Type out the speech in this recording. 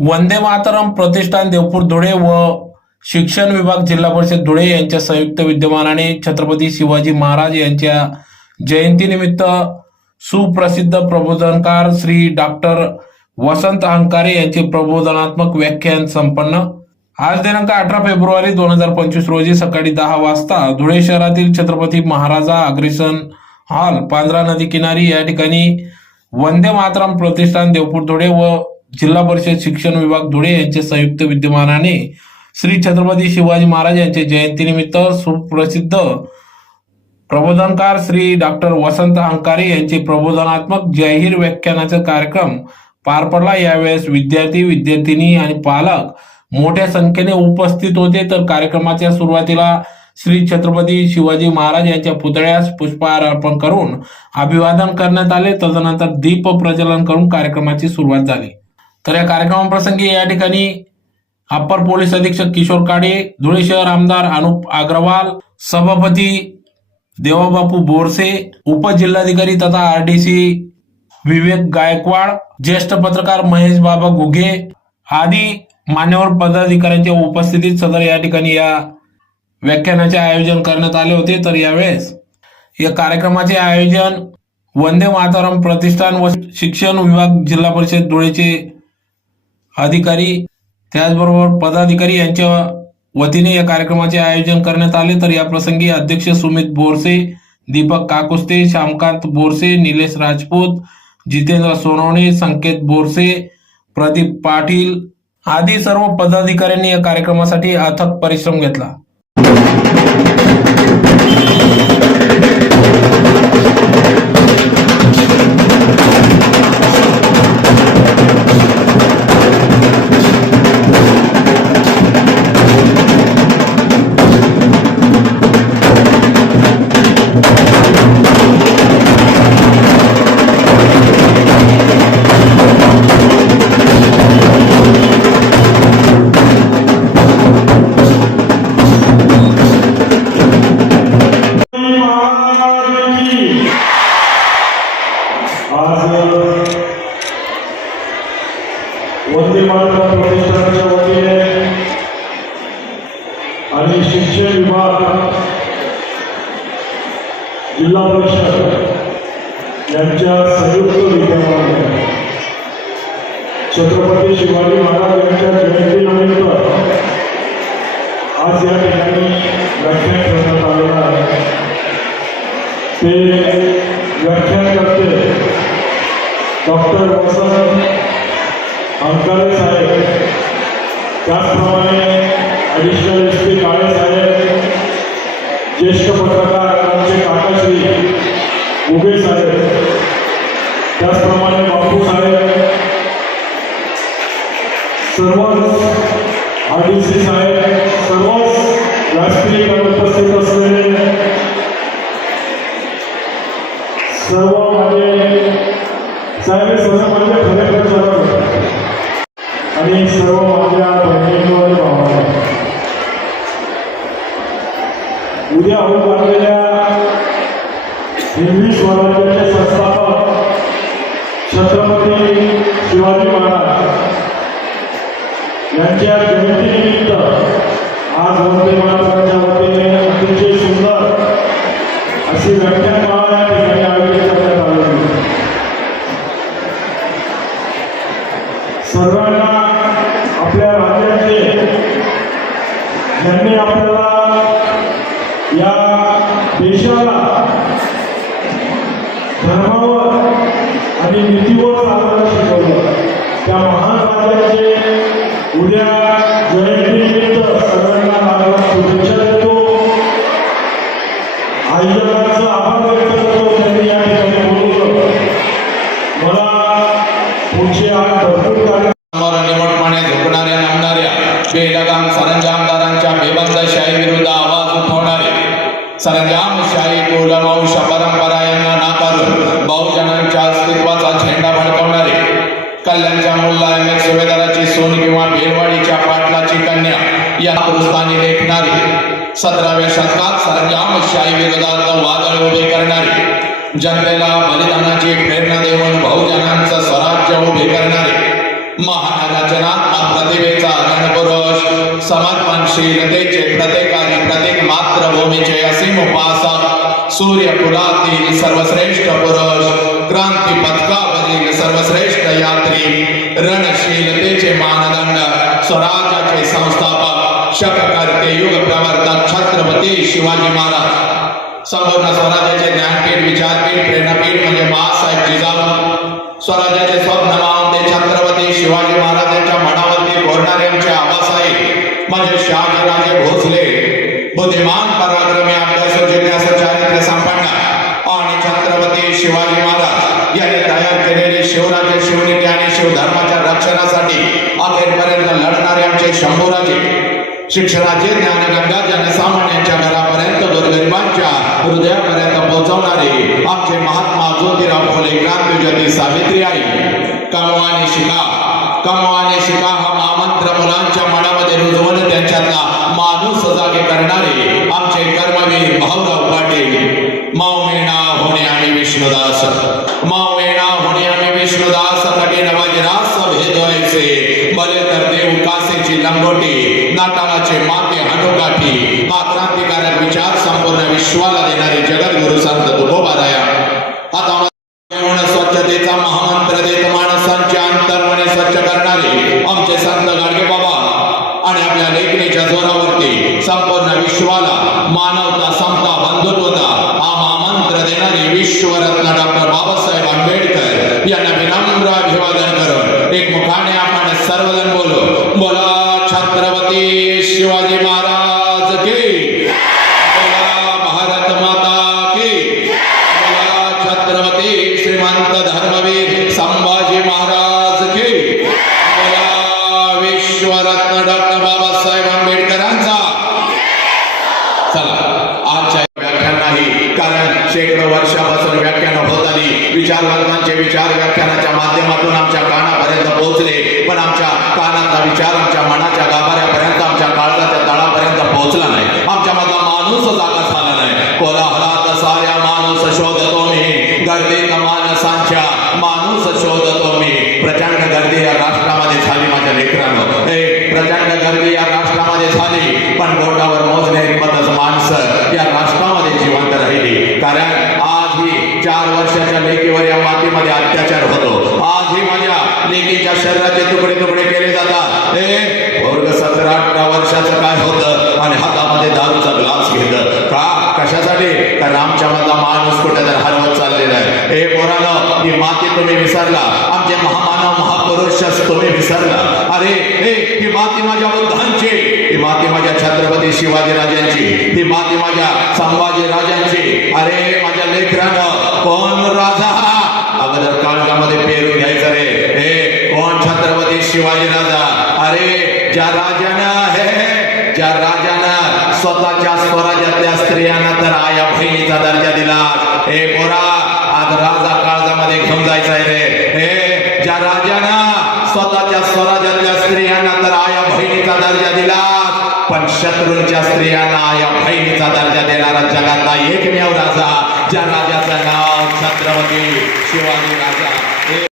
वंदे मातरम प्रतिष्ठान देवपूर धुळे व शिक्षण विभाग जिल्हा परिषद धुळे यांच्या संयुक्त विद्यमानाने छत्रपती शिवाजी महाराज यांच्या जयंतीनिमित्त सुप्रसिद्ध प्रबोधनकार श्री डॉक्टर वसंत अंकारे यांचे प्रबोधनात्मक व्याख्यान संपन्न. आज दिनांक अठरा फेब्रुवारी दोन हजार पंचवीस रोजी सकाळी दहा वाजता धुळे शहरातील छत्रपती महाराजा अग्रेसन हॉल पांढरा नदी किनारी या ठिकाणी वंदे मातरम प्रतिष्ठान देवपूर धुळे व जिल्हा परिषद शिक्षण विभाग धुळे यांचे संयुक्त विद्यमानाने श्री छत्रपती शिवाजी महाराज यांच्या जयंतीनिमित्त सुप्रसिद्ध प्रबोधनकार श्री डॉक्टर वसंत अंकारे यांचे प्रबोधनात्मक जाहीर व्याख्यानाचा कार्यक्रम पार पडला. यावेळेस विद्यार्थी विद्यार्थिनी आणि पालक मोठ्या संख्येने उपस्थित होते. तर कार्यक्रमाच्या सुरुवातीला श्री छत्रपती शिवाजी महाराज यांच्या पुतळ्यास पुष्पहार अर्पण करून अभिवादन करण्यात आले. तदनंतर दीप प्रज्वलन करून कार्यक्रमाची सुरुवात झाली. तर या कार्यक्रमाप्रसंगी या ठिकाणी अप्पर पोलीस अधीक्षक किशोर काडे धुळे शहर आमदार अनुप अग्रवाल सभापती देवाबापू बोरसे उपजिल्हाधिकारी तथा आरडीसी विवेक गायकवाड ज्येष्ठ पत्रकार महेश बाबा गुघे आदी मान्यवर पदाधिकाऱ्यांच्या उपस्थितीत सदर या ठिकाणी या व्याख्यानाचे आयोजन करण्यात आले होते. तर यावेळेस या कार्यक्रमाचे आयोजन वंदे मातरम प्रतिष्ठान व शिक्षण विभाग जिल्हा परिषद धुळेचे अधिकारी त्याचबरोबर पदाधिकारी यांच्या वतीने या कार्यक्रमाचे आयोजन करण्यात आले. तर या प्रसंगी अध्यक्ष सुमित बोरसे दीपक काकुस्ते श्यामकांत बोरसे निलेश राजपूत जितेंद्र सोनवणे संकेत बोरसे प्रदीप पाटील आदी सर्व पदाधिकाऱ्यांनी या कार्यक्रमासाठी अथक परिश्रम घेतला. आज वंदे मातरम प्रतिष्ठानच्या वतीने आणि शिक्षण विभाग जिल्हा परिषद यांच्या संयुक्त विद्यमाने छत्रपती शिवाजी महाराज यांच्या जयंतीनिमित्त आज या ठिकाणी व्याख्यान करण्यात आलेलं आहे. ते व्याख्यान करते डॉक्टर वसंत अंकारे साहेब. त्याचप्रमाणे ॲडिशनल एस पी काळे साहेब ज्येष्ठ पत्रकार आमचे काकाश्री उभे साहेब. त्याचप्रमाणे बापू साहेब. सर्वच आर डी सी साहेब सर्वच राष्ट्रीय उपस्थित असलेले सर्व माझे साहेब सर्व माझे खरेखर सर्व आणि सर्व माझ्या बहिणींनो आणि भावांनो उद्या होऊ लागलेल्या हिंदवी स्वराज्याचे संस्थापक छत्रपती शिवाजी महाराज यांच्या जयंती सतराव्या शतकात सरंजामशाही विरोधात वादळ उभे करणारे. जनतेला बलिदानाची प्रेरणा देऊन बहुजनांचं स्वराज्य उभे करणारे. महान रचनात्मक प्रतिभेचा रणपुरुष समर्पणशीलतेचे प्रत्येकाने प्रत्येक मातृभूमीचे असीम उपासक सूर्य कुलातील सर्वश्रेष्ठ पुरुष क्रांती पथकावरील सर्वश्रेष्ठ यात्री रणशीलतेचे मानदंड स्वराज्याचे संस्थापक शककर्ते युग प्रवर्तक छत्रपती शिवाजी महाराज संपूर्ण स्वराज्याचे ज्ञानपीठ विचारपीठ प्रेरणापीठ म्हणजे बाळासाहेब जिजाऊ स्वराज्याचे स्वप्न मानते छत्रपती शिवाजी महाराजांच्या मनावरती घोरणाऱ्यांचे आबासाहेब म्हणजे शहाजीराजे भोसले बुद्धिमान पराक्रमी अभ्यास जिज्ञास चारित्र्य संपन्न आणि छत्रपती शिवाजी महाराज यांनी तयार केलेले शिवराज्य शिवनीती आणि शिवधर्माच्या रक्षणासाठी अखेरपर्यंत लढणारे आमचे शंभूराजे. शिक्षणाचे ज्ञानगंगा जनसामान्यांच्या घरापर्यंत दुर्गरिबांच्या हृदयापर्यंत पोहोचवणारे आमचे महात्मा ज्योतिराव फुले क्रांतीज्योती सावित्री आई. कमवाने शिका. कमवाने शिका हा महामंत्र मुलांच्या मनामध्ये रुजवून त्यांच्यातला माणूस जागे करणारे आमचे कर्मवीर भाऊराव पाटील. माऊमेणा होणे आणि विष्णुदास. माऊमेणा होणे आम्ही विष्णुदास कठीण वज्रास भेदवायचे बले तर देव कासेची लंगोटी नाटाळाचे माते हनुकाठी हा क्रांतिकारक विचार संपूर्ण विश्वाला देणारे जगद्गुरु संत तुकोबाराया आता स्वच्छतेचा महामंत्र देत माणसांचे अंतर्मने स्वच्छ करणारे आमचे संत गाडगे बाबा आणि आपल्या लेखणीच्या जोरावरती संपूर्ण विश्वाला मानवता समता आजच्या व्याख्यान नाही कारण शेकडो वर्षापासून व्याख्यान होत आली. विचारवंतांचे विचार व्याख्यानाच्या माध्यमातून आमच्या कानापर्यंत पोहोचले. पण आमच्या कानाचा विचार आमच्या मनाच्या गाभाऱ्यापर्यंत आमच्या काळजाच्या तळापर्यंत पोहोचला नाही. आमच्या मधला माणूस जागा झाला नाही. कोला चार वर्षाच्या लेकीवर या मातीमध्ये अत्याचार होतो. आज ही माझ्या लेकीच्या शरीराचे तुकडे तुकडे केले जातात. हे वर्ग सतरा अठरा वर्षाचं काय होतं? आणि हातामध्ये दारूचा ग्लास घेत. का? कशासाठी? कारण आमच्या मधला माणूस कुठे तर हरवत चाललेला आहे. हे पोरानं ही माती तुम्ही विसरला. आमचे महामानव महापुरुष तुम्ही विसरला. अरे हे ही माती माझ्या बुद्धांची ही माती माझ्या छत्रपती शिवाजी राजांची ही माती माझ्या संभाजी राजांची. अरे माझ्या लेकरानं कोण राजा? अगोदर काळजामध्ये पेरून घ्यायचं रे. हे कोण छत्रपती शिवाजी राजा? अरे ज्या राजानं हे ज्या राजानं स्वतःच्या स्वराज्यातल्या स्त्रियांना तर आया बहिणीचा दर्जा दिला. हे पोरा आज राजा काळजामध्ये घेऊन जायचं आहे रे. हे ज्या राजानं स्वतःच्या स्वराज्यातल्या स्त्रियांना तर आया बहिणीचा दर्जा दिला. पण शत्रूंच्या स्त्रियांना या बहिणीचा दर्जा देणारा जगातला एकमेव राजा ज्या राजाचं नाव छत्रपती शिवाजी राजा. हे